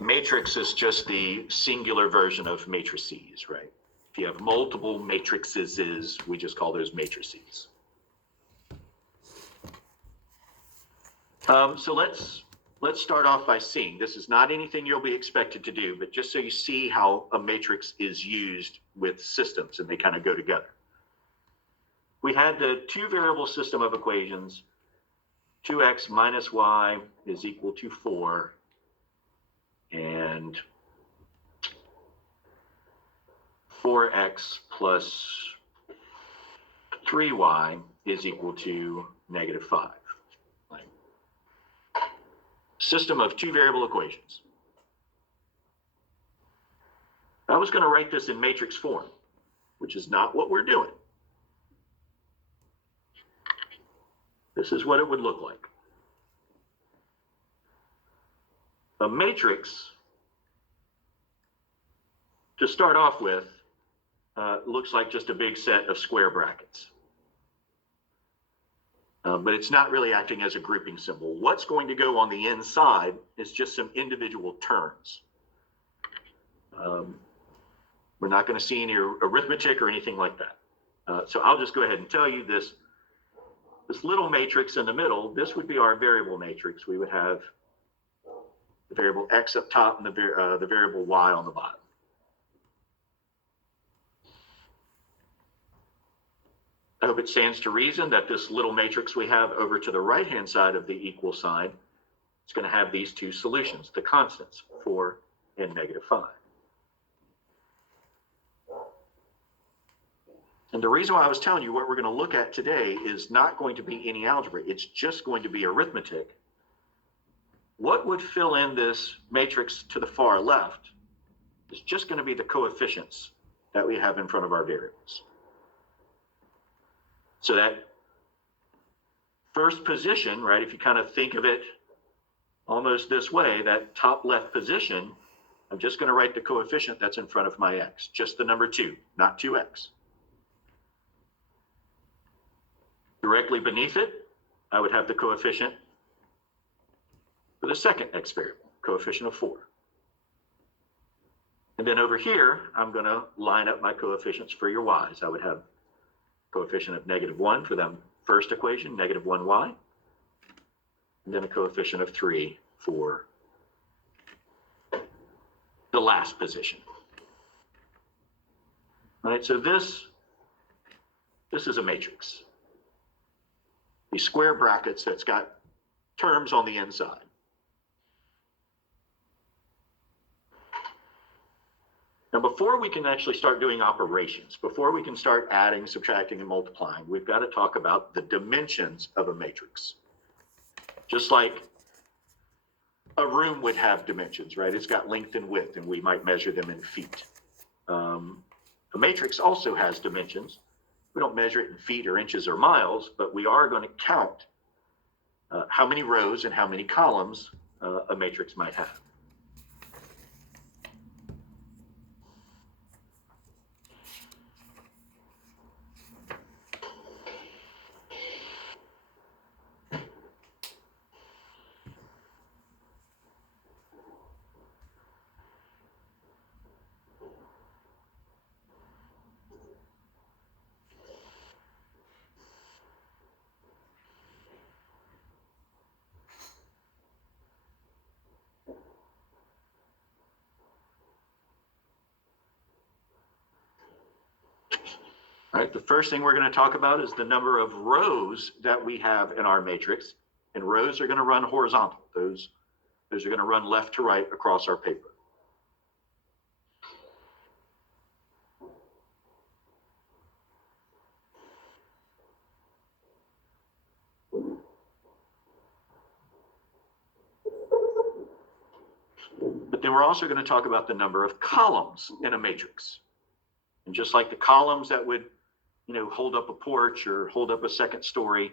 Matrix is just the singular version of matrices, right? If you have multiple matrices, we just call those matrices. So let's start off by seeing, this is not anything you'll be expected to do, but just so you see how a matrix is used with systems and they kind of go together. We had the two variable system of equations, 2x minus y is equal to 4, and 4x plus 3y is equal to negative 5. System of two variable equations. I was going to write this in matrix form, which is not what we're doing. This is what it would look like. A matrix, to start off with, looks like just a big set of square brackets. But it's not really acting as a grouping symbol. What's going to go on the inside is just some individual terms. We're not going to see any arithmetic or anything like that. So I'll just go ahead and tell you this little matrix in the middle, this would be our variable matrix. We would have the variable x up top and the variable y on the bottom. I hope it stands to reason that this little matrix we have over to the right-hand side of the equal sign is going to have these two solutions, the constants, 4 and negative 5. And the reason why I was telling you what we're going to look at today is not going to be any algebra. It's just going to be arithmetic. What would fill in this matrix to the far left is just going to be the coefficients that we have in front of our variables. So that first position, right, if you kind of think of it almost this way, that top left position, I'm just going to write the coefficient that's in front of my x, just the number 2, not 2x. Directly beneath it, I would have the coefficient for the second x variable, coefficient of 4. And then over here, I'm going to line up my coefficients for your y's. I would have coefficient of negative 1 for the first equation, negative 1y, and then a coefficient of 3 for the last position. All right, so this is a matrix. These square brackets that's got terms on the inside. Now, before we can actually start doing operations, before we can start adding, subtracting, and multiplying, we've got to talk about the dimensions of a matrix. Just like a room would have dimensions, right? It's got length and width, and we might measure them in feet. A matrix also has dimensions. We don't measure it in feet or inches or miles, but we are going to count how many rows and how many columns a matrix might have. All right, the first thing we're going to talk about is the number of rows that we have in our matrix. And rows are going to run horizontal. Those are going to run left to right across our paper. But then we're also going to talk about the number of columns in a matrix. And just like the columns that would, hold up a porch or hold up a second story,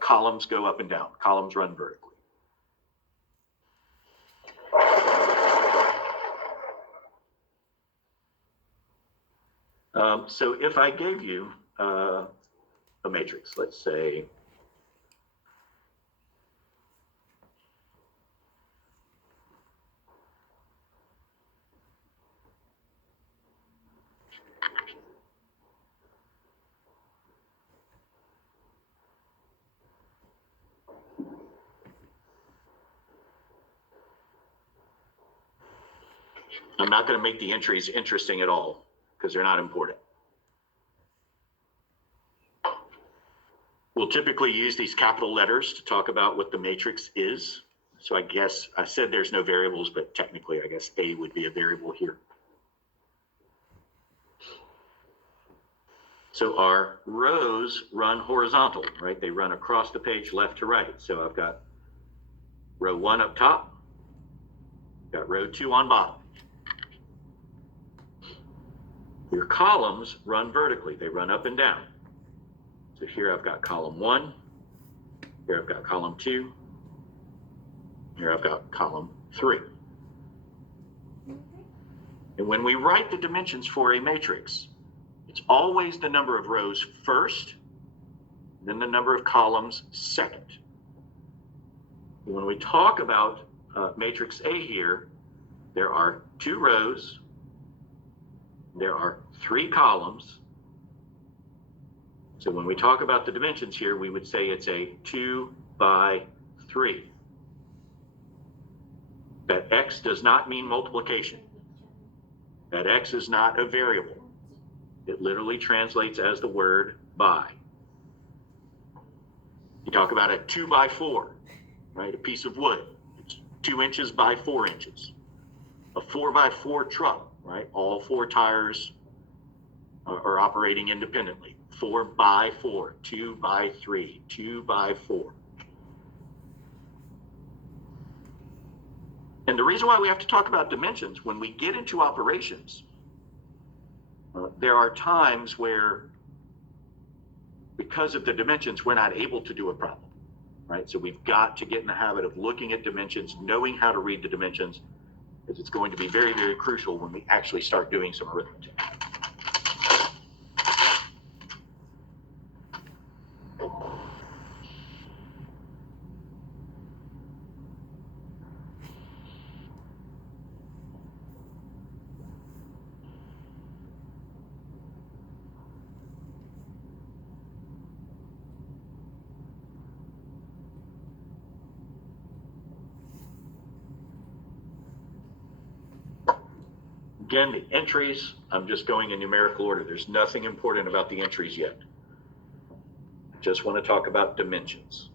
columns go up and down. Columns run vertically. So if I gave you a matrix, let's say I'm not going to make the entries interesting at all because they're not important. We'll typically use these capital letters to talk about what the matrix is. So I guess I said there's no variables, but technically I guess A would be a variable here. So our rows run horizontal, right? They run across the page left to right. So I've got row 1 up top, got row 2 on bottom. Your columns run vertically. They run up and down. So here I've got column 1, here I've got column 2, here I've got column 3. And when we write the dimensions for a matrix, it's always the number of rows first, then the number of columns second. When we talk about matrix A here, there are 2 rows, there are 3 columns. So when we talk about the dimensions here, we would say it's a 2 by 3. That X does not mean multiplication. That X is not a variable. It literally translates as the word by. You talk about a 2 by 4, right? A piece of wood. It's 2 inches by 4 inches. A 4 by 4 truck, right? All 4 tires are operating independently. 4 by 4, 2 by 3, 2 by 4. And the reason why we have to talk about dimensions, when we get into operations, there are times where, because of the dimensions, we're not able to do a problem, right? So we've got to get in the habit of looking at dimensions, knowing how to read the dimensions, because it's going to be very, very crucial when we actually start doing some arithmetic. Again, the entries, I'm just going in numerical order. There's nothing important about the entries yet. I just want to talk about dimensions.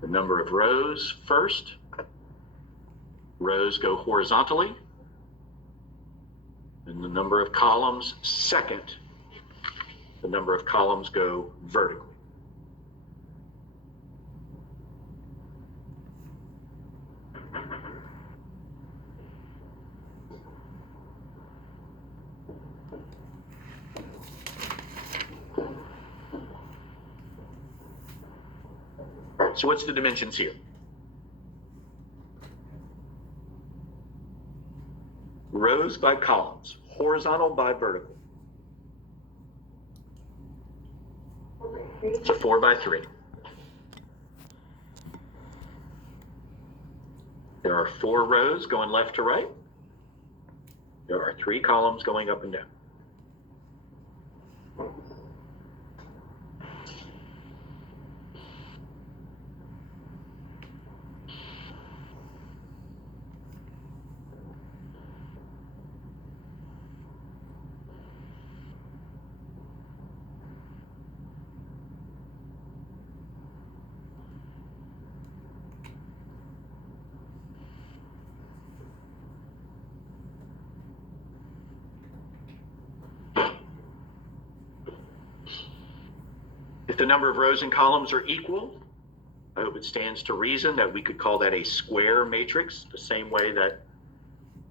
The number of rows first. Rows go horizontally. And the number of columns second. The number of columns go vertically. So what's the dimensions here? Rows by columns, horizontal by vertical. It's a 4 by 3. There are 4 rows going left to right. There are 3 columns going up and down. If the number of rows and columns are equal, I hope it stands to reason that we could call that a square matrix, the same way that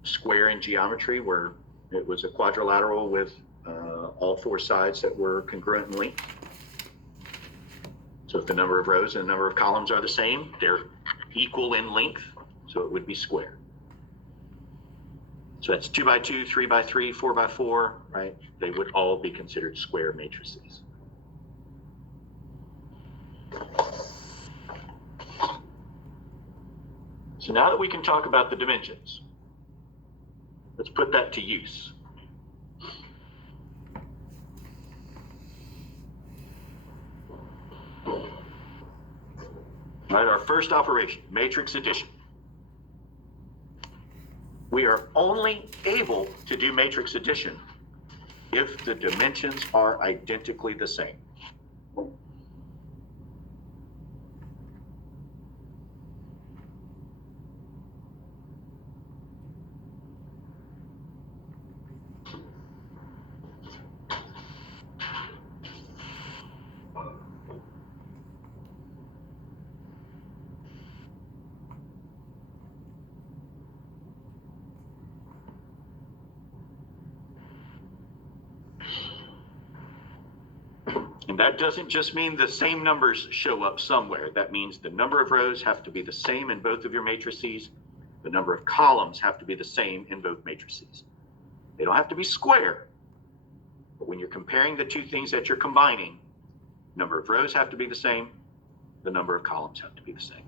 square in geometry, where it was a quadrilateral with all 4 sides that were congruent in length. So if the number of rows and the number of columns are the same, they're equal in length, so it would be square. So that's 2 by 2, 3 by 3, 4 by 4, right? They would all be considered square matrices. So now that we can talk about the dimensions, let's put that to use. All right, our first operation, matrix addition. We are only able to do matrix addition if the dimensions are identically the same. And that doesn't just mean the same numbers show up somewhere. That means the number of rows have to be the same in both of your matrices. The number of columns have to be the same in both matrices. They don't have to be square. But when you're comparing the two things that you're combining, number of rows have to be the same. The number of columns have to be the same.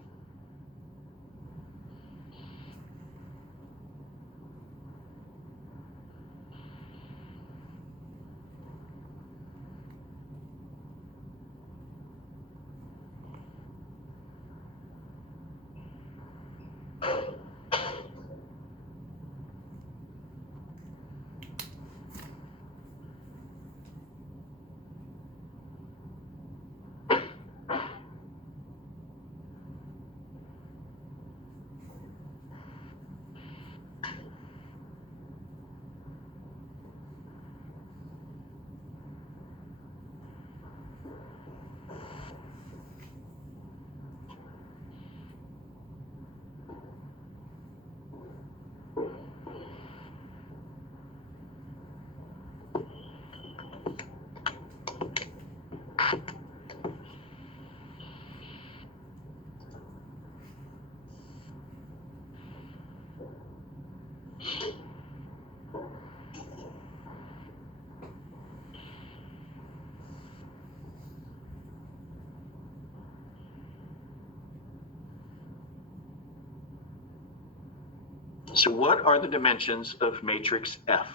So what are the dimensions of matrix F?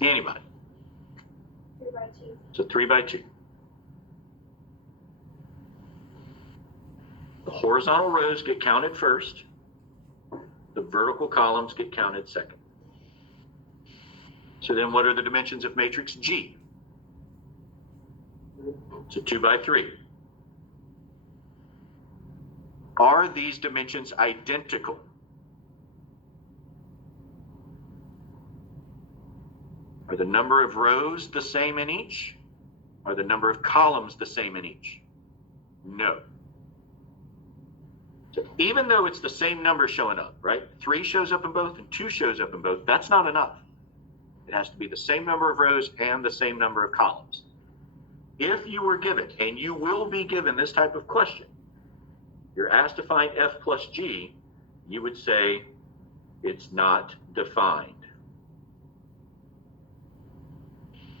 Anybody? 3 by 2. So 3 by 2. The horizontal rows get counted first. The vertical columns get counted second. So then what are the dimensions of matrix G? So 2 by 3. Are these dimensions identical? Are the number of rows the same in each? Are the number of columns the same in each? No. So even though it's the same number showing up, right? 3 shows up in both and 2 shows up in both, that's not enough. It has to be the same number of rows and the same number of columns. If you were given, and you will be given this type of question, you're asked to find F plus G, you would say it's not defined.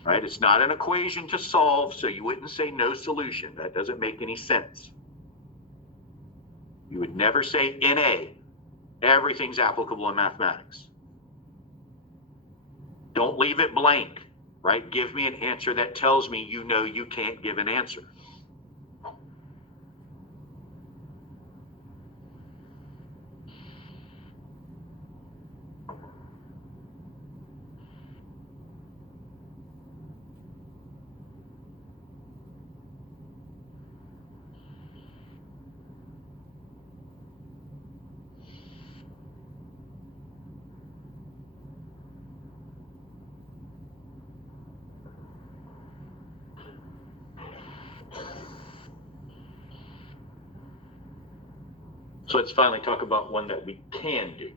Right? It's not an equation to solve, so you wouldn't say no solution. That doesn't make any sense. You would never say NA, everything's applicable in mathematics. Don't leave it blank, right? Give me an answer that tells me you know you can't give an answer. So let's finally talk about one that we can do.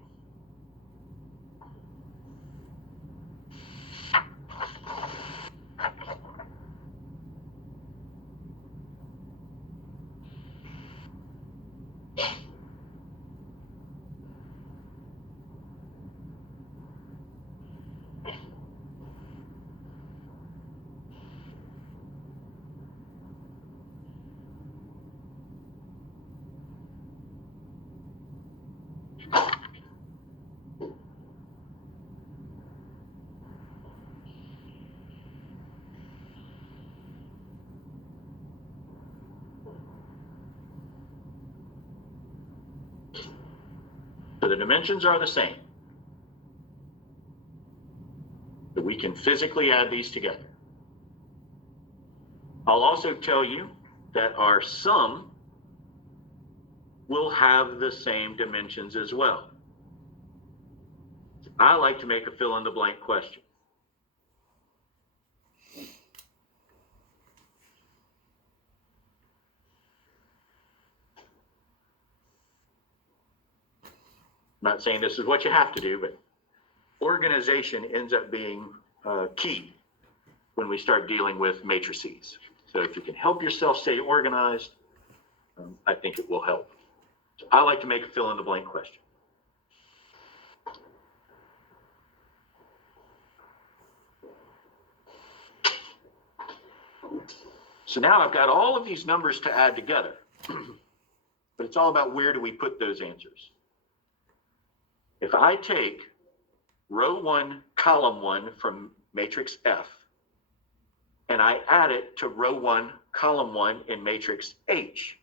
dimensions are the same. So we can physically add these together. I'll also tell you that our sum will have the same dimensions as well. I like to make a fill-in-the-blank question. I'm not saying this is what you have to do, but organization ends up being key when we start dealing with matrices. So if you can help yourself stay organized, I think it will help. So I like to make a fill-in-the-blank question. So now I've got all of these numbers to add together, but it's all about where do we put those answers. If I take row 1, column 1 from matrix F, and I add it to row 1, column 1 in matrix H,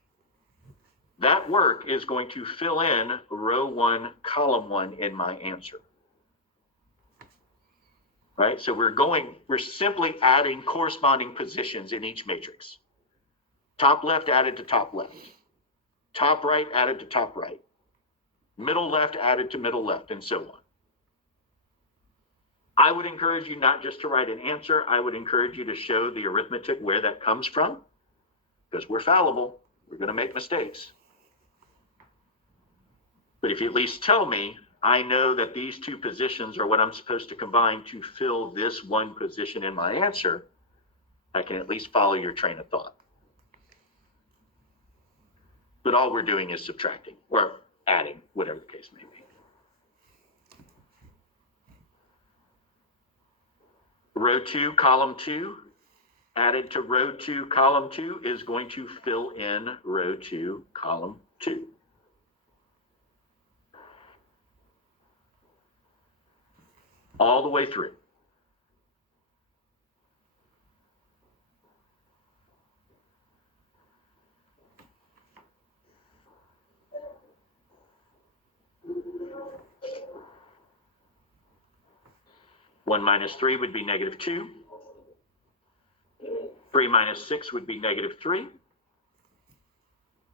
that work is going to fill in row 1, column 1 in my answer. Right? So we're simply adding corresponding positions in each matrix. Top left added to top left. Top right added to top right. Middle left added to middle left, and so on. I would encourage you not just to write an answer, I would encourage you to show the arithmetic where that comes from, because we're fallible, we're going to make mistakes. But if you at least tell me, I know that these two positions are what I'm supposed to combine to fill this one position in my answer, I can at least follow your train of thought. But all we're doing is subtracting, or adding, whatever the case may be. Row 2, column 2, added to row 2, column 2 is going to fill in row 2, column 2. All the way through. One minus 3 would be negative 2. 3 minus 6 would be negative 3.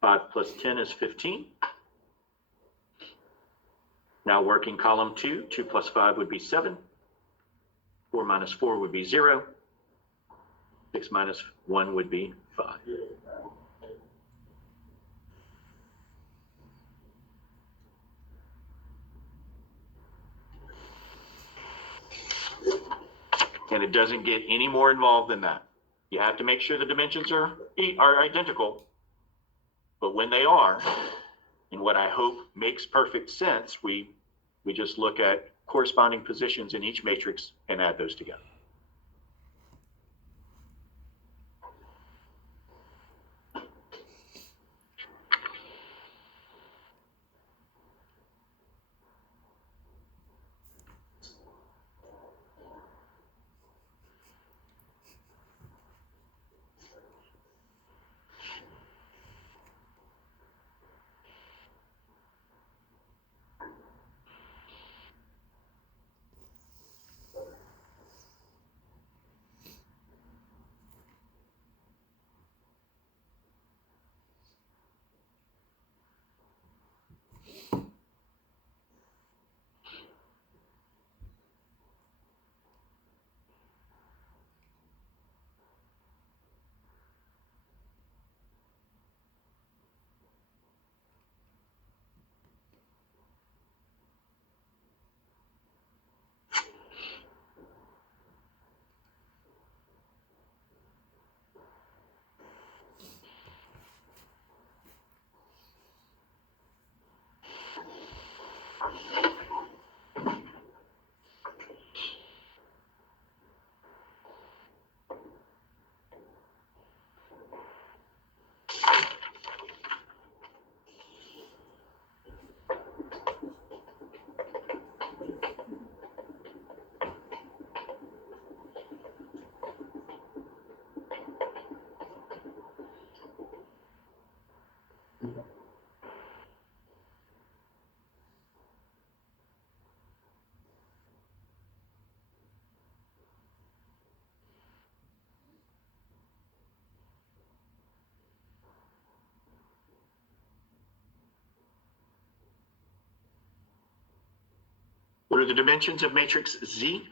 5 plus 10 is 15. Now working column 2, 2 plus 5 would be 7. 4 minus 4 would be 0. 6 minus 1 would be 5. And it doesn't get any more involved than that. You have to make sure the dimensions are identical. But when they are, and what I hope makes perfect sense, we just look at corresponding positions in each matrix and add those together. What are the dimensions of matrix Z?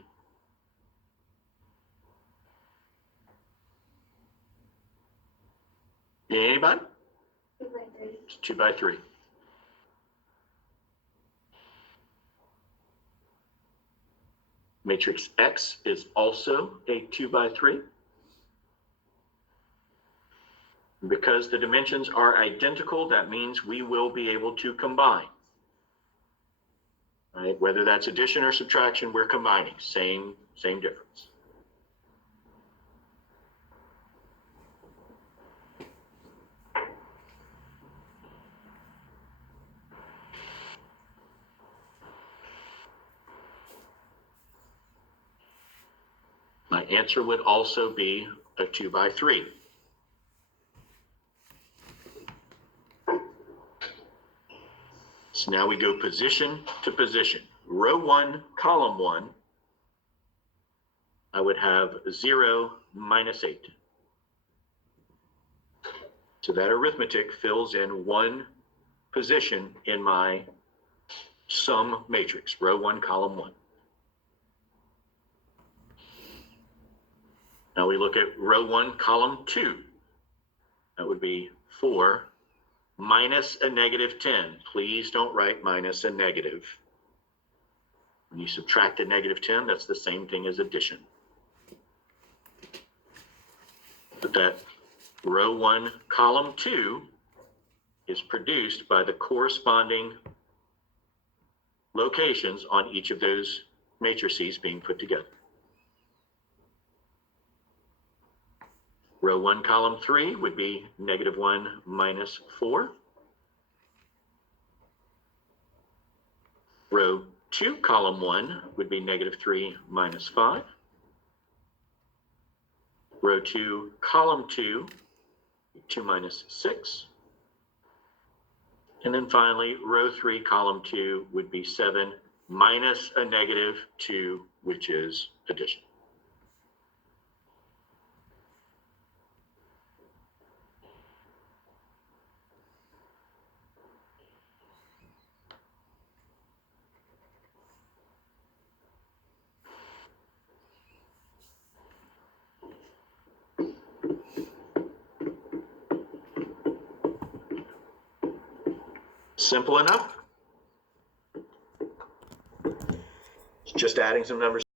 Anybody? 2 by 3. It's 2 by 3. Matrix X is also a 2 by 3. Because the dimensions are identical, that means we will be able to combine. Right? Whether that's addition or subtraction, we're combining. Same difference. My answer would also be a 2 by 3. So now we go position to position. Row 1, column 1, I would have 0, -8. So that arithmetic fills in one position in my sum matrix, row 1, column 1. Now we look at row 1, column 2. That would be 4 minus a -10. Please don't write minus a negative. When you subtract a -10, that's the same thing as addition. But that row 1, column 2 is produced by the corresponding locations on each of those matrices being put together. Row 1, column 3 would be -1 minus 4. Row 2, column 1 would be -3 minus 5. Row 2, column 2, 2 minus 6. And then finally, row 3, column 2 would be 7 minus a -2, which is addition. Simple enough. Just adding some numbers